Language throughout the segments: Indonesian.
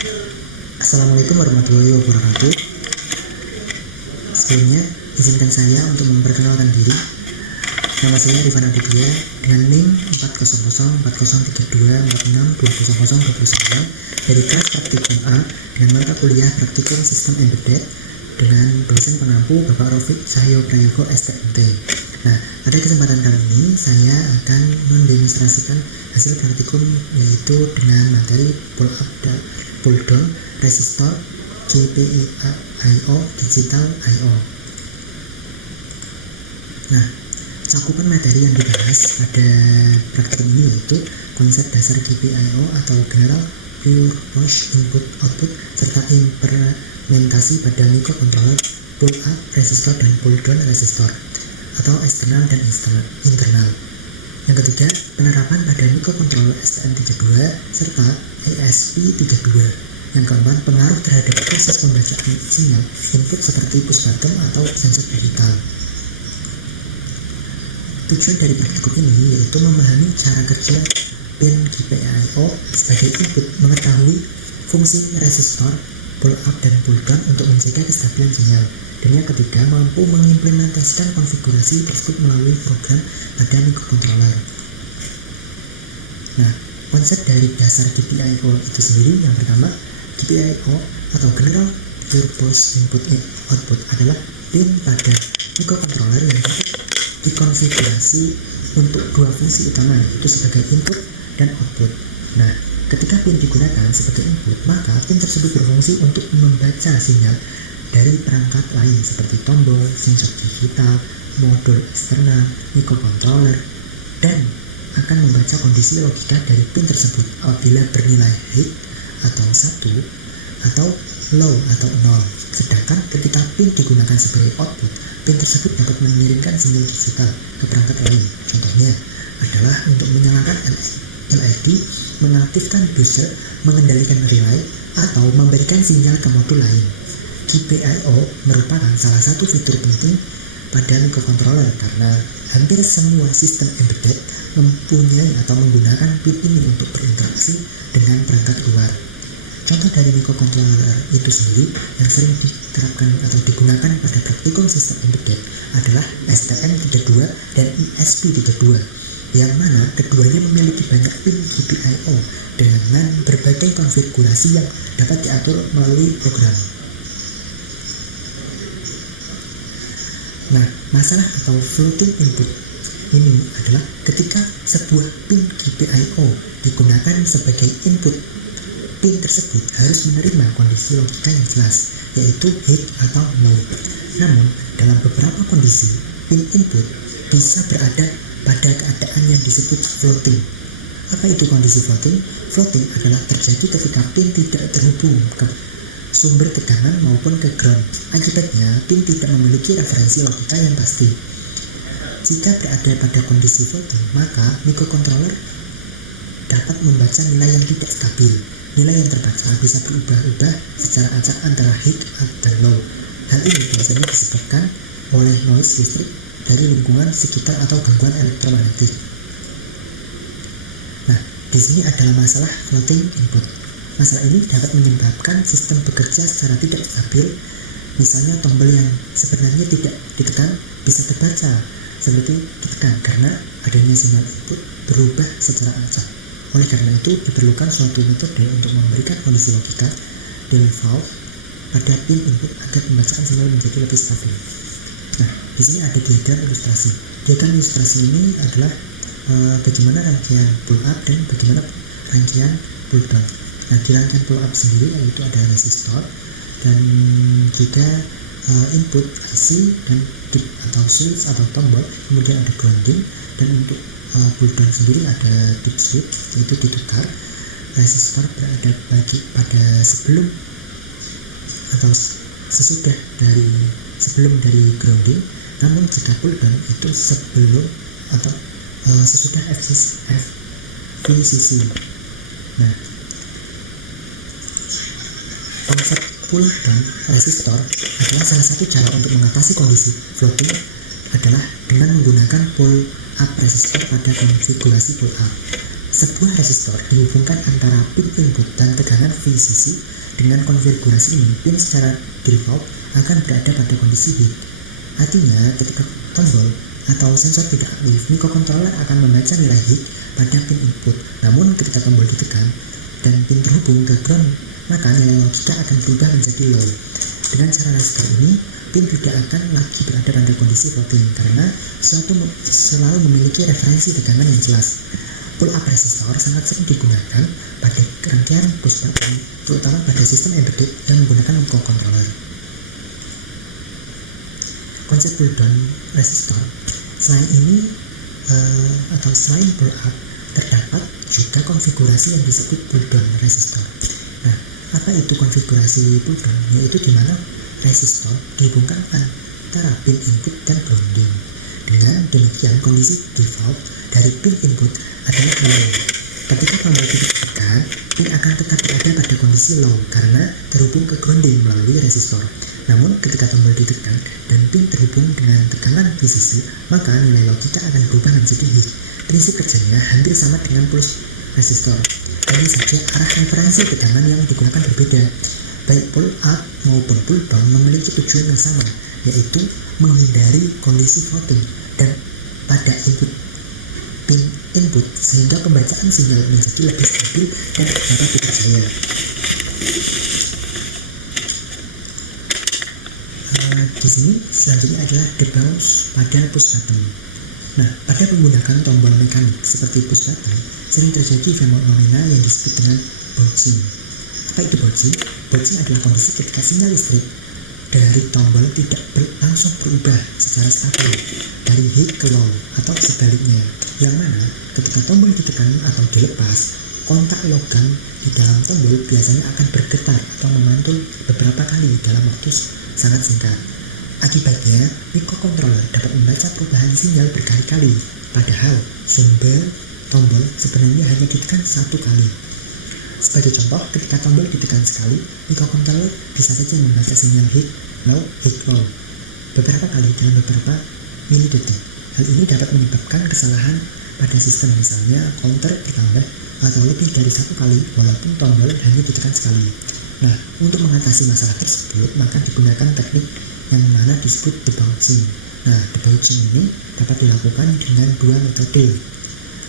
Assalamualaikum warahmatullahi wabarakatuh. Sebelumnya, izinkan saya untuk memperkenalkan diri. Nama saya Rifan Aditya dengan NIM 400403246200029 dari kelas praktikum A dengan mata kuliah praktikum sistem embedded dengan dosen pengampu Bapak Rofik Cahyo Prayogo STMT. Nah, pada kesempatan kali ini saya akan mendemonstrasikan hasil praktikum yaitu dengan materi pull up dan pull down resistor GPIO digital I/O. Nah, cakupan materi yang dibahas pada praktikum ini yaitu konsep dasar GPIO atau General Purpose Input Output serta implementasi pada microcontroller pull up resistor dan pull down resistor atau eksternal dan internal. Yang ketiga, penerapan pada microcontroller STM32 serta ESP32. Yang keempat, pengaruh terhadap proses pembacaan sinyal input seperti push button atau sensor digital. Tujuan dari praktikum ini yaitu memahami cara kerja pin GPIO sebagai input, mengetahui fungsi resistor pull up dan pull down untuk menjaga kestabilan sinyal. Dan yang ketiga, mampu mengimplementasikan konfigurasi tersebut melalui program pada microcontroller. Nah, konsep dari dasar GPIO itu sendiri yang pertama, GPIO atau General Purpose Input Output adalah pin pada microcontroller yang dapat dikonfigurasi untuk dua fungsi utama yaitu sebagai input dan output. Nah, ketika pin digunakan sebagai input, maka pin tersebut berfungsi untuk membaca sinyal dari perangkat lain seperti tombol, sensor digital, modul eksternal, microcontroller, dan akan membaca kondisi logika dari pin tersebut apabila bernilai high atau 1 atau low atau 0. Sedangkan ketika pin digunakan sebagai output, pin tersebut dapat mengirimkan sinyal digital ke perangkat lain. Contohnya adalah untuk menyalakan LED, mengaktifkan buzzer, mengendalikan relay, atau memberikan sinyal ke modul lain. GPIO merupakan salah satu fitur penting pada microcontroller karena hampir semua sistem embedded mempunyai atau menggunakan pin ini untuk berinteraksi dengan perangkat luar. Contoh dari microcontroller itu sendiri yang sering diterapkan atau digunakan pada praktikum sistem embedded adalah STM32 dan ESP32, yang mana keduanya memiliki banyak pin GPIO dengan berbagai konfigurasi yang dapat diatur melalui program. Nah, masalah atau floating input ini adalah ketika sebuah pin GPIO digunakan sebagai input, pin tersebut harus menerima kondisi logika yang jelas, yaitu high atau low. Namun, dalam beberapa kondisi, pin input bisa berada pada keadaan yang disebut floating. Apa itu kondisi floating? Floating adalah terjadi ketika pin tidak terhubung ke sumber tegangan maupun ke ground. Akibatnya, pin tidak memiliki referensi logika yang pasti. Jika berada pada kondisi floating, maka microcontroller dapat membaca nilai yang tidak stabil. Nilai yang terbaca bisa berubah-ubah secara acak antara high dan low. Hal ini biasanya disebabkan oleh noise listrik dari lingkungan sekitar atau gangguan elektromagnetik. Nah, di sini adalah masalah floating input. Masalah ini dapat menyebabkan sistem bekerja secara tidak stabil. Misalnya tombol yang sebenarnya tidak ditekan bisa terbaca seperti ditekan karena adanya sinyal input berubah secara acak. Oleh karena itu diperlukan suatu metode untuk memberikan kondisi logika delay valve pada pin input agar pembacaan sinyal menjadi lebih stabil. Nah, di sini ada diagram ilustrasi. Diagram ilustrasi ini adalah bagaimana rangkaian pull up dan bagaimana rangkaian pull down. Nah, di rangkaian pull up sendiri yaitu ada resistor dan juga input IC dan dip atau switch atau tombol, kemudian ada grounding, dan untuk pull down sendiri ada dip switch yaitu ditukar. Resistor berada pada sebelum atau sebelum dari grounding, namun jika pull down itu sebelum atau sesudah VCC. Nah, konsep pull down resistor adalah salah satu cara untuk mengatasi kondisi floating adalah dengan menggunakan pull up resistor pada konfigurasi pull up. sebuah resistor dihubungkan antara pin input dan tegangan VCC. Dengan konfigurasi ini, pin secara default akan berada pada kondisi heat. Artinya, ketika tombol atau sensor tidak aktif, microcontroller akan membaca nilai heat pada pin input. Namun, ketika tombol ditekan dan pin terhubung ke ground, maka nilai logika akan berubah menjadi low. Dengan cara resistor ini, pin tidak akan lagi berada pada kondisi floating karena suatu selalu memiliki referensi tegangan yang jelas. Pull-up resistor sangat sering digunakan pada rangkaian push button, terutama pada sistem embedded yang menggunakan microcontroller. Konsep pull-down resistor selain pull-up, terdapat juga konfigurasi yang disebut pull-down resistor. Nah, apa itu konfigurasi pull-down? Yaitu di mana resistor dihubungkan antara pin input dan grounding. Dengan demikian, kondisi default dari pin input adalah low. Ketika tombol ditekan, pin akan tetap berada pada kondisi low karena terhubung ke grounding melalui resistor. Namun, ketika tombol ditekan dan pin terhubung dengan tekanan VCC, maka nilai logika akan berubah menjadi hit. Prinsip kerjanya hampir sama dengan push resistor. Hanya saja arah referensi tegangan yang digunakan berbeda. Baik pull up maupun pull down memiliki tujuan yang sama, yaitu menghindari kondisi floating dan pada pin input sehingga pembacaan sinyal menjadi lebih stabil dan dapat dipercaya. Di sini selanjutnya adalah debounce pada push button. Nah, pada menggunakan tombol mekanik seperti push button, sering terjadi fenomena yang disebut dengan bouncing. Apa itu bouncing? Bouncing adalah kondisi ketika sinyal listrik dari tombol tidak langsung berubah secara stabil dari hit ke low atau sebaliknya, yang mana ketika tombol ditekan atau dilepas, kontak logam di dalam tombol biasanya akan bergetar atau memantul beberapa kali dalam waktu sangat singkat. Akibatnya, microcontroller dapat membaca perubahan sinyal berkali-kali, padahal sumber tombol sebenarnya hanya ditekan satu kali. Sebagai contoh, ketika tombol ditekan sekali, microcontroller bisa saja membaca sinyal hit low beberapa kali dalam beberapa milidetik. Hal ini dapat menyebabkan kesalahan pada sistem, misalnya counter bertambah atau lebih dari satu kali walaupun tombol hanya ditekan sekali. Nah, untuk mengatasi masalah tersebut, maka digunakan teknik yang mana disebut debouncing. Nah, debouncing ini dapat dilakukan dengan dua metode.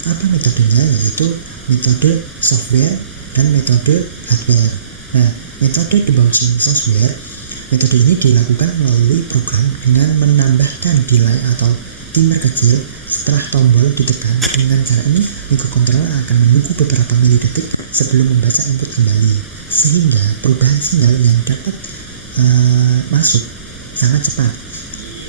Apa metodenya? Yaitu metode software dan metode hardware. Nah, metode debouncing software, metode ini dilakukan melalui program dengan menambahkan delay atau timer kecil setelah tombol ditekan. Dengan cara ini, microcontroller akan menunggu beberapa milidetik sebelum membaca input kembali, sehingga perubahan sinyal yang dapat masuk sangat cepat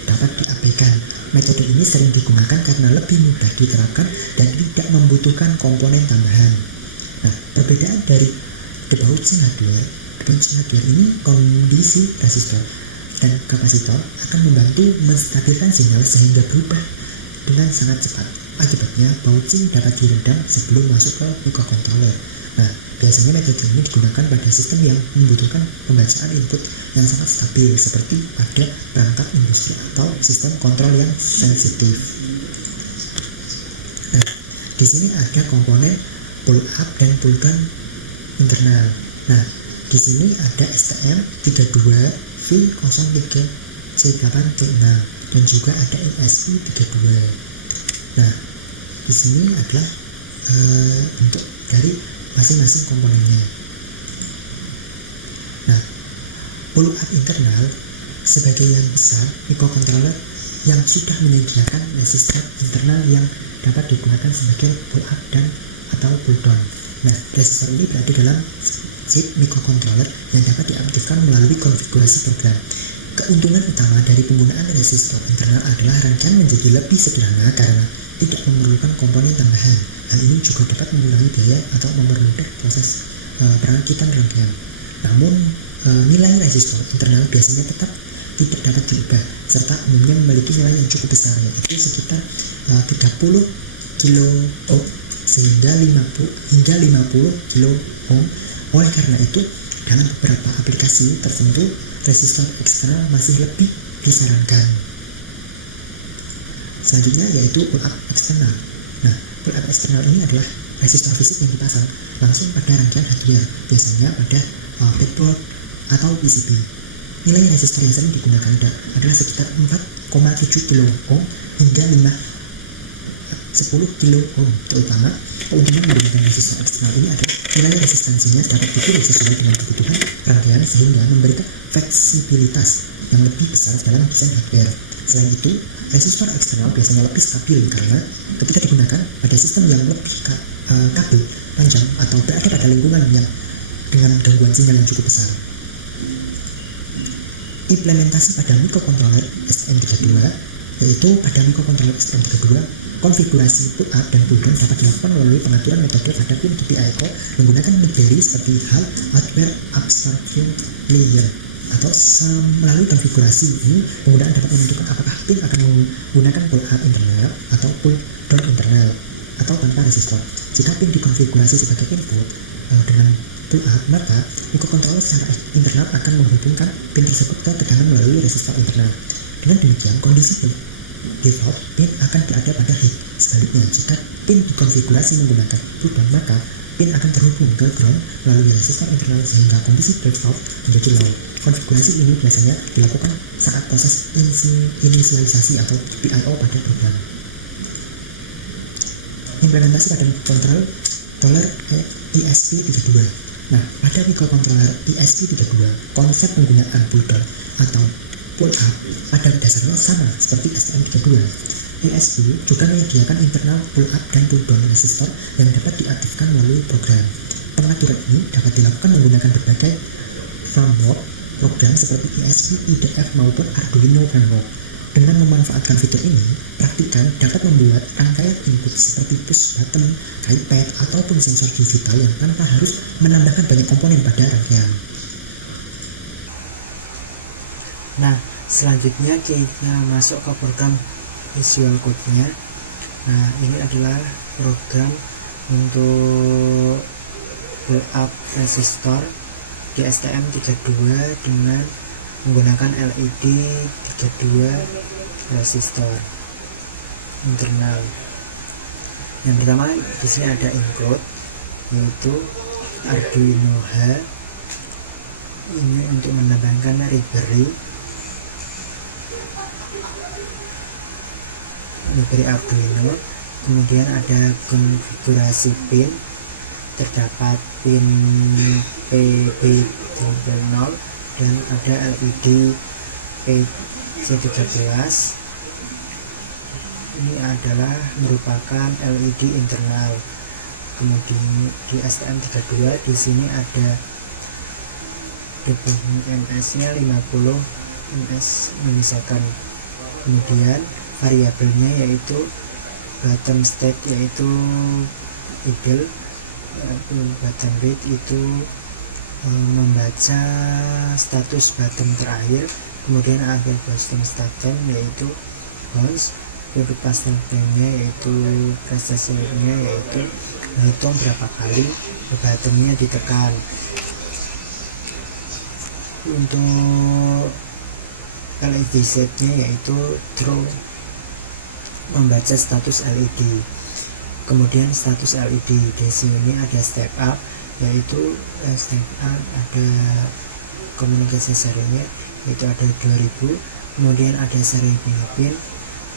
dapat diabaikan. Metode ini sering digunakan karena lebih mudah diterapkan dan tidak membutuhkan komponen tambahan. Nah, perbedaan dari debouncing hardware ini, kondisi resistor dan kapasitor akan membantu menstabilkan sinyal sehingga berubah dengan sangat cepat. Akibatnya, bouncing dapat diredam sebelum masuk ke microcontroller. Nah, biasanya metode ini digunakan pada sistem yang membutuhkan pembacaan input yang sangat stabil, seperti pada perangkat industri atau sistem kontrol yang sensitif. Nah, di sini ada komponen pull up dan pull down internal. Nah, di sini ada STM32V03C8T6 dan juga ada ESP32. Nah, di sini adalah bentuk dari masing-masing komponennya. Nah, pull up internal sebagai yang besar microcontroller yang sudah menyediakan resistor internal yang dapat digunakan sebagai pull up dan atau pull down. Nah, resistor ini berada dalam chip microcontroller yang dapat diaktifkan melalui konfigurasi program. Keuntungan utama dari penggunaan resistor internal adalah rangkaian menjadi lebih sederhana karena tidak memerlukan komponen tambahan. Hal ini juga dapat mengurangi biaya atau mempermudah proses perakitan rangkaian. Namun, nilai resistor internal biasanya tetap tidak dapat diubah, serta umumnya memiliki nilai yang cukup besar, yaitu sekitar 30 kilo ohm hingga 50 kilo ohm. Oleh karena itu, dalam beberapa aplikasi tertentu, resistor eksternal masih lebih disarankan. Selanjutnya yaitu pull up eksternal. Nah, pull up eksternal ini adalah resistor fisik yang dipasang langsung pada rangkaian hardware, biasanya pada breadboard atau PCB. Nilai resistor yang sering digunakan adalah sekitar 4,7 kilo ohm hingga 10 kilo ohm. Terutama keuntungan menggunakan resistor eksternal ini adalah nilai resistansinya dapat dipilih sesuai dengan kebutuhan rangkaian sehingga memberikan fleksibilitas yang lebih besar dalam desain hardware. Selain itu, resistor eksternal biasanya lebih stabil karena ketika digunakan pada sistem yang lebih kabel panjang atau berada pada lingkungan yang dengan gangguan sinyal yang cukup besar. Implementasi pada microcontroller STM32, yaitu pada microcontroller STM32, konfigurasi pull up dan pull down dapat dilakukan melalui pengaturan metode pada pin GPIO menggunakan MIDI seperti HAL Hardware Abstraction Layer, atau melalui konfigurasi ini penggunaan dapat menentukan apakah pin akan menggunakan pull up internal atau pull down internal atau tanpa resistor. Jika pin dikonfigurasi sebagai input dengan pull up, maka microcontroller secara internal akan menghubungkan pin tersebut ke tekanan melalui resistor internal. Dengan demikian, kondisi default pin akan berada pada high. Sebaliknya, jika pin dikonfigurasi menggunakan pull down, maka pin akan terhubung ke ground melalui resistor internal sehingga kondisi default menjadi low. Konfigurasi ini biasanya dilakukan saat proses inisialisasi atau PIO pada program. Implementasi pada microcontroller ESP32. Nah, pada microcontroller ESP32, konsep penggunaan pull down atau pull up pada dasarnya sama seperti STM32. ESP juga menyediakan internal pull up dan pull down resistor yang dapat diaktifkan melalui program. Pengaturan ini dapat dilakukan menggunakan berbagai framework program seperti ESP, IDF maupun Arduino framework. Dengan memanfaatkan fitur ini, praktikan dapat membuat rangkaian input seperti push button, keypad, ataupun sensor digital yang tanpa harus menambahkan banyak komponen pada rangkaian. Nah, selanjutnya kita masuk ke program Visual Code-nya. Nah, ini adalah program untuk pull up resistor di STM32 dengan menggunakan LED 32 resistor internal. Yang pertama di sini ada include, yaitu Arduino H. Ini untuk menambahkan library Arduino. Kemudian ada konfigurasi pin, terdapat pin PB0 dan ada LED PC13. Ini adalah merupakan LED internal. Kemudian di STM32 di sini ada MS-nya 50 ms milisecond. Kemudian variabelnya yaitu button state, yaitu idle, button read itu membaca status button terakhir. Kemudian ada button starter yaitu bounce, untuk pastel nya yaitu prestasinya yaitu menghitung berapa kali buttonnya ditekan. Untuk LED set nya yaitu draw, membaca status LED. Kemudian status LED di sini ada step up, yaitu step up ada komunikasi serinya yaitu ada 2000. Kemudian ada seri pin.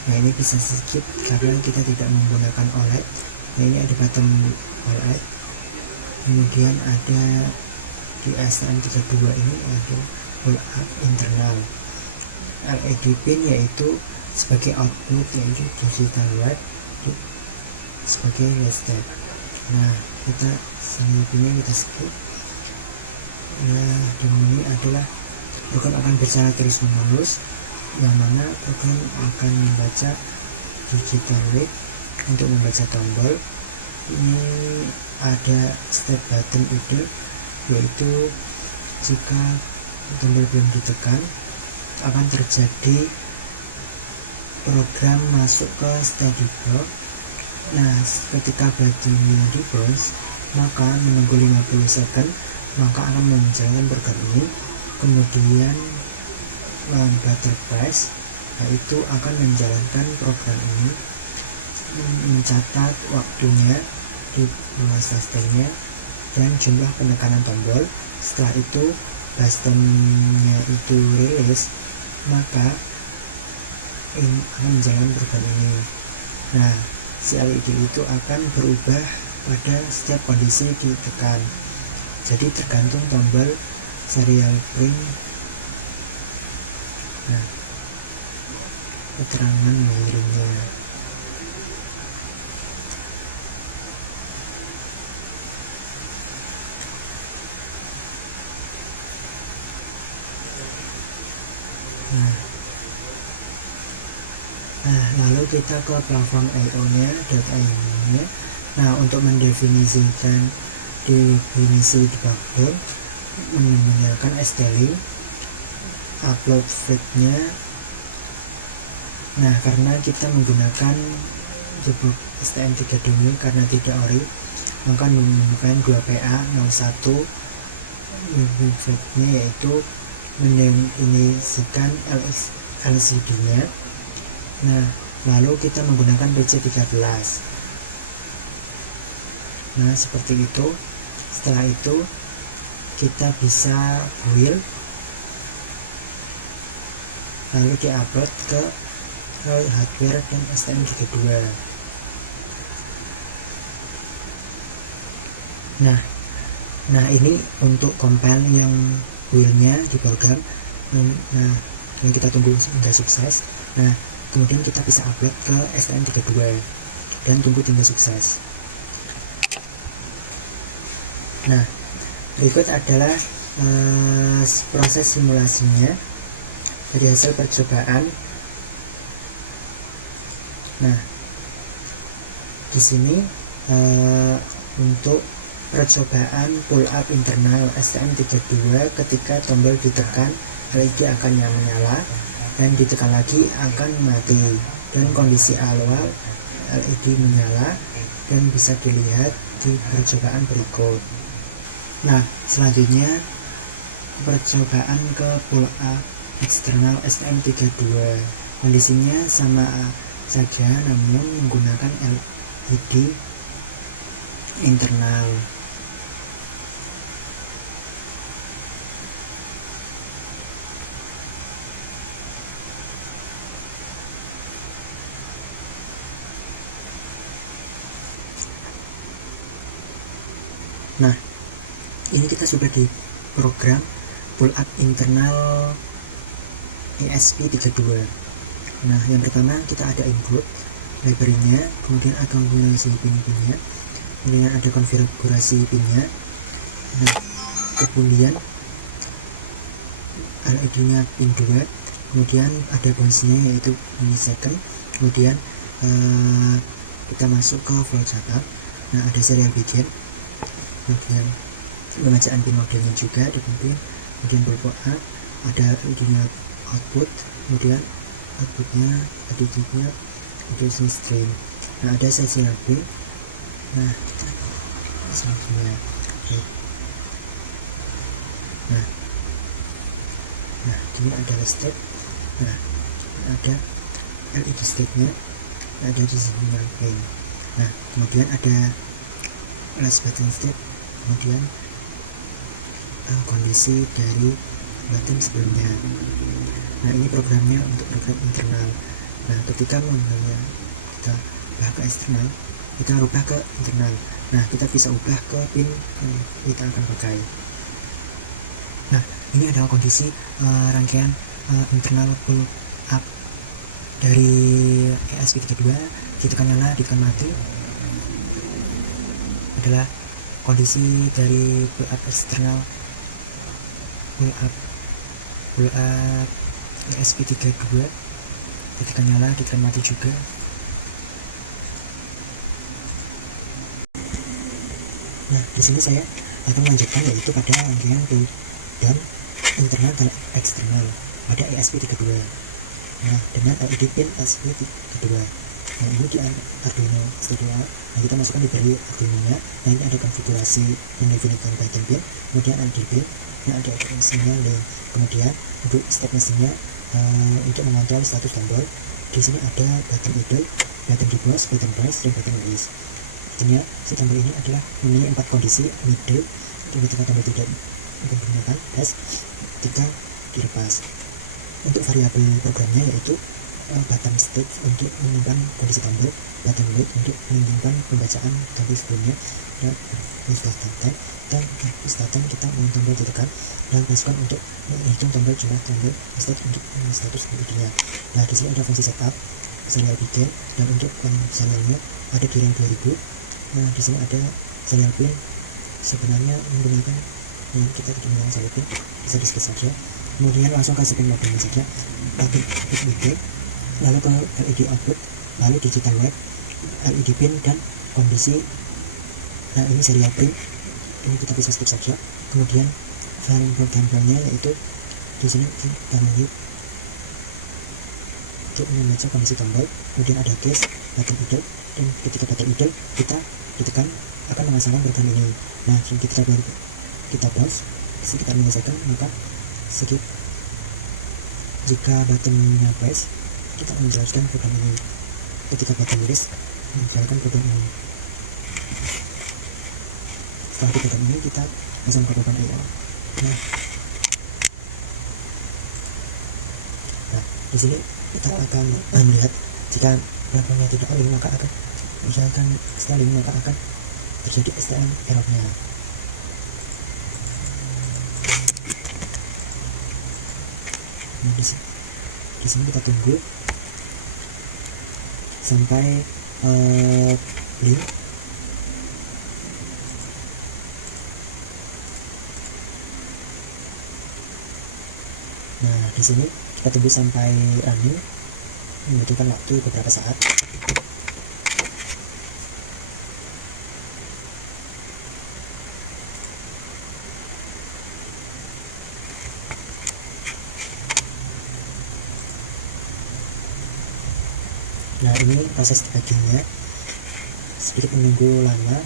Nah, ini bisa skip karena kita tidak menggunakan OLED. Nah, ini ada button OLED. Kemudian ada di STM32 ini ada pull up internal. LED pin yaitu sebagai output, yaitu digital light sebagai step. Nah, kita selanjutnya kita skip. Nah, di sini adalah program akan berjalan terus menerus, yang mana program akan membaca digital light untuk membaca tombol. Ini ada step button itu, yaitu jika tombol belum ditekan akan terjadi program masuk ke steady block. Nah, ketika buttonnya di pause, maka menunggu 50 second, maka akan menjalankan program ini. Kemudian button press, yaitu akan menjalankan program ini, mencatat waktunya di luas buttonnya dan jumlah penekanan tombol. Setelah itu buttonnya itu rilis, maka ini akan menjalankan program ini. Nah, si LED itu akan berubah pada setiap kondisi ditekan. Jadi tergantung tombol serial print. Nah, keterangan mengirimnya. Nah, lalu kita ke platform I/O nya, .io-nya. Nah, untuk mendefinisikan definisi di backbone, menggunakan STLink, upload flag-nya. Nah, karena kita menggunakan jebuk STM32 karena tidak ori, maka menggunakan 2PA01 flag-nya, yaitu mendefinisikan LCD-nya. Nah, lalu kita menggunakan PC13. Nah, seperti itu. Setelah itu kita bisa build, lalu diupload ke hardware dan STM32. Nah ini untuk compile yang build-nya di program. Nah, ini kita tunggu hingga sukses. Nah, kemudian kita bisa upload ke STM32 dan tunggu hingga sukses. Nah, berikut adalah proses simulasinya dari hasil percobaan. Nah, di sini untuk percobaan pull up internal STM32, ketika tombol ditekan LED akan menyala dan ditekan lagi akan mati, dan kondisi awal LED menyala dan bisa dilihat di percobaan berikut. Nah, selanjutnya percobaan ke pull up eksternal STM32. Kondisinya sama saja namun menggunakan LED internal. Nah, ini kita sudah di program pull up internal ESP32. Nah, yang pertama kita ada input library-nya, kemudian ada konfigurasi pin-pinnya, kemudian ada konfigurasi pinnya. Nah, kemudian LED-nya pin 2, kemudian ada bounce-nya yaitu millisecond, kemudian kita masuk ke flow chart. Nah, ada serial begin, kemudian pembacaan pin modelnya juga di pin, kemudian bulb A, ada LED-nya output, kemudian outputnya additive-nya addition stream. Nah, ada serial pin. Nah, selanjutnya nah ini adalah step. Nah, ada LED step-nya, ada di sini pin. Nah, kemudian ada last button step, kemudian kondisi dari button sebelumnya. Nah, ini programnya untuk program internal. Nah, ketika menggunakannya kita ubah ke eksternal, kita ubah ke internal. Nah, kita bisa ubah ke pin yang kita akan pakai. Nah, ini adalah kondisi rangkaian internal pull up dari ESP32. Ditekan nyala, ditekan mati, adalah kondisi dari pull up eksternal, pull up ESP32. Ditekan nyala, ditekan mati juga. Nah, di sini saya akan melanjutkan yaitu pada rangkaian pull down internal dan eksternal pada ESP32. Nah, dengan LED pin ESP32. Nah, ini di Arduino Studio. Nah, kita masukkan library Arduino-nya. Nah, ini ada konfigurasi mendefinisikan button pin, kemudian LED pin. Nah, ada mesinnya link. Kemudian untuk step mesinnya untuk mengontrol status tombol. Di sini ada button idle, button debug, button rise, dan button release. Artinya si tombol ini adalah memiliki 4 kondisi middle ketika tombol tidak digunakan, dash ketika dilepas. Untuk variabel programnya yaitu button state untuk menyimpan kondisi tombol, button wait untuk menyimpan pembacaan tombol sebelumnya, dan start time, dan start time kita ingin tombol ditekan, dan passcode untuk menghitung tombol jumlah tombol start untuk status nya. Nah, di sini ada fungsi setup, serial begin, dan untuk serialnya ada di RAM 2000. Nah, di sini ada serial pin, sebenarnya menggunakan yang kita tidak menggunakan serial pin, bisa di skip saja. Kemudian langsung ke spin modenya saja, pakai window, lalu ke LED output, lalu digital web, LED pin, dan kondisi. Nah, ini serial pin, ini kita bisa skip saja. Kemudian file programnya yaitu di sini kami untuk membaca kondisi tombol. Kemudian ada case, button idle, dan ketika button idle kita ditekan akan memasangkan program ini. Nah, kita browse sekitar menyelesaikan, maka skip. Jika buttonnya press, kita menjelaskan program ini. Ketika button release, menjalankan program ini. Setelah di program ini kita pasang ke program IO. Nah, di sini kita akan melihat jika programnya tidak align, maka akan misalkan styling, maka akan terjadi STM errornya. Nah, di sini kita tunggu sampai blink. Nah, di sini kita tunggu sampai running, membutuhkan waktu beberapa saat. Nah, ini proses debuggingnya, sedikit menunggu lama.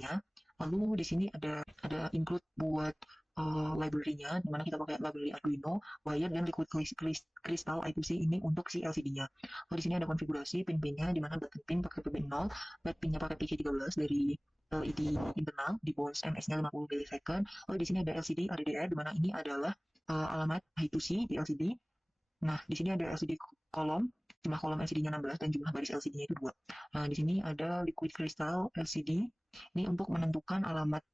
Ya. Lalu di sini ada include buat library-nya, dimana kita pakai library Arduino, Wire, dan Liquid Crystal I2C ini untuk si LCD-nya. Lalu di sini ada konfigurasi pin-pinnya, dimana button pin pakai PB0, LED pinnya pakai PK13 dari LED internal di bounce MS-nya 50 ms. Lalu di sini ada LCD RDDR, dimana ini adalah alamat I2C di LCD. Nah, di sini ada LCD kolom, jumlah kolom LCD-nya 16 dan jumlah baris LCD-nya itu 2. Nah, di sini ada liquid crystal LCD. Ini untuk menentukan alamat,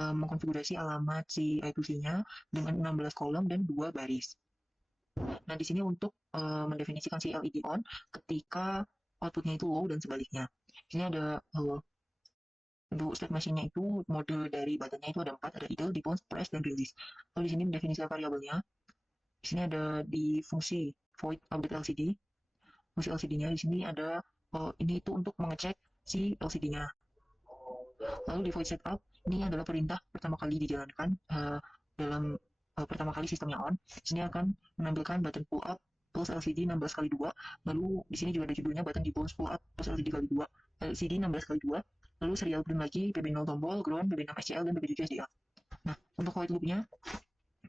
mengkonfigurasi alamat si I2C-nya dengan 16 kolom dan 2 baris. Nah, di sini untuk mendefinisikan si LED on ketika outputnya itu low dan sebaliknya. Di sini ada untuk state machine-nya itu mode dari button-nya itu ada 4, ada idle, debounce, press, dan release. Lalu di sini mendefinisikan variabelnya. Di sini ada di fungsi void update LCD. Fungsi LCD-nya di sini ada ini itu untuk mengecek si LCD-nya. Lalu di void setup ini adalah perintah pertama kali dijalankan dalam pertama kali sistemnya on. Di sini akan menampilkan button pull up plus LCD 16 kali 2. Lalu di sini juga ada judulnya button debounce pull up plus LCD kali 2. LCD 16 kali 2. Lalu serial print lagi PB0 tombol, ground, PB6 SCL, dan PB7 SDA. Nah, untuk void loop-nya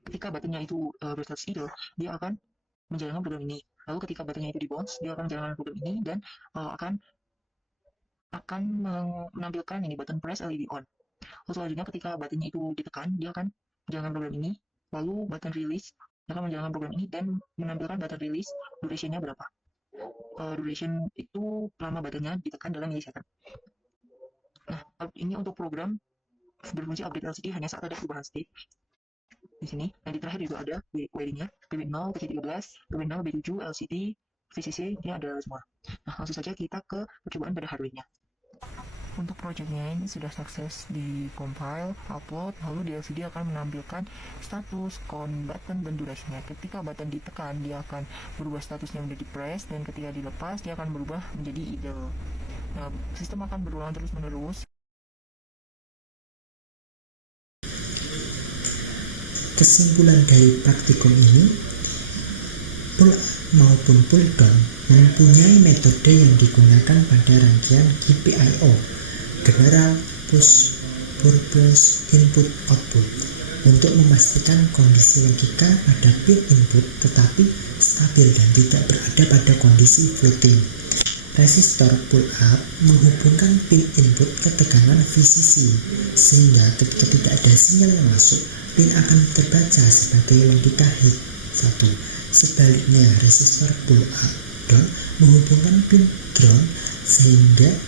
ketika buttonnya itu berstatus idle, dia akan menjalankan program ini. Lalu ketika buttonnya itu di-bounce, dia akan menjalankan program ini dan akan menampilkan ini button press LED on. Lalu selanjutnya ketika buttonnya itu ditekan, dia akan menjalankan program ini. Lalu button release, dia akan menjalankan program ini dan menampilkan button release duration-nya berapa. Duration itu lama buttonnya ditekan dalam millisecond. Nah, ini untuk program berfungsi update LCD hanya saat ada perubahan state. Di sini, dan di terakhir juga ada waiting-nya, PB0, PC13, PB0, B7, LCD, VCC, ini ada semua. Nah, langsung saja kita ke percobaan pada hardware-nya. Untuk projectnya ini sudah sukses di compile, upload, lalu di LCD akan menampilkan status, count, button, dan durasinya. Ketika button ditekan, dia akan berubah statusnya menjadi press, dan ketika dilepas, dia akan berubah menjadi idle. Nah, sistem akan berulang terus-menerus. Kesimpulan dari praktikum ini, pull up maupun pull down mempunyai metode yang digunakan pada rangkaian GPIO, General Push Purpose Input Output, untuk memastikan kondisi logika pada pin input tetapi stabil dan tidak berada pada kondisi floating. Resistor pull up menghubungkan pin input ke tegangan VCC, sehingga ketika tidak ada sinyal yang masuk, pin akan terbaca sebagai logika hit 1. Sebaliknya, resistor pull up down menghubungkan pin ground, sehingga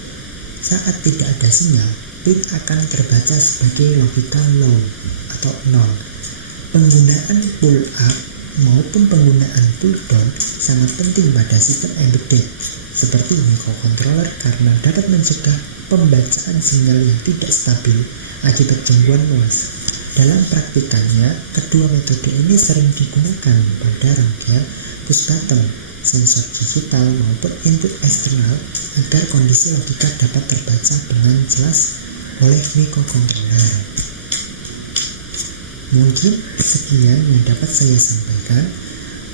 saat tidak ada sinyal, pin akan terbaca sebagai logika low atau 0. Penggunaan pull up maupun penggunaan pull down sangat penting pada sistem embedded seperti microcontroller karena dapat mencegah pembacaan sinyal yang tidak stabil akibat gangguan noise. Dalam praktikannya, kedua metode ini sering digunakan pada rangkaian push button, sensor digital maupun input eksternal agar kondisi logika dapat terbaca dengan jelas oleh microcontroller. Mungkin sekian yang dapat saya sampaikan.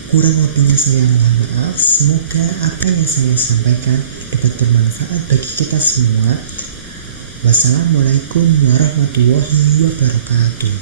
Kurang lebihnya saya mohon maaf. Semoga apa yang saya sampaikan dapat bermanfaat bagi kita semua. Wassalamualaikum warahmatullahi wabarakatuh.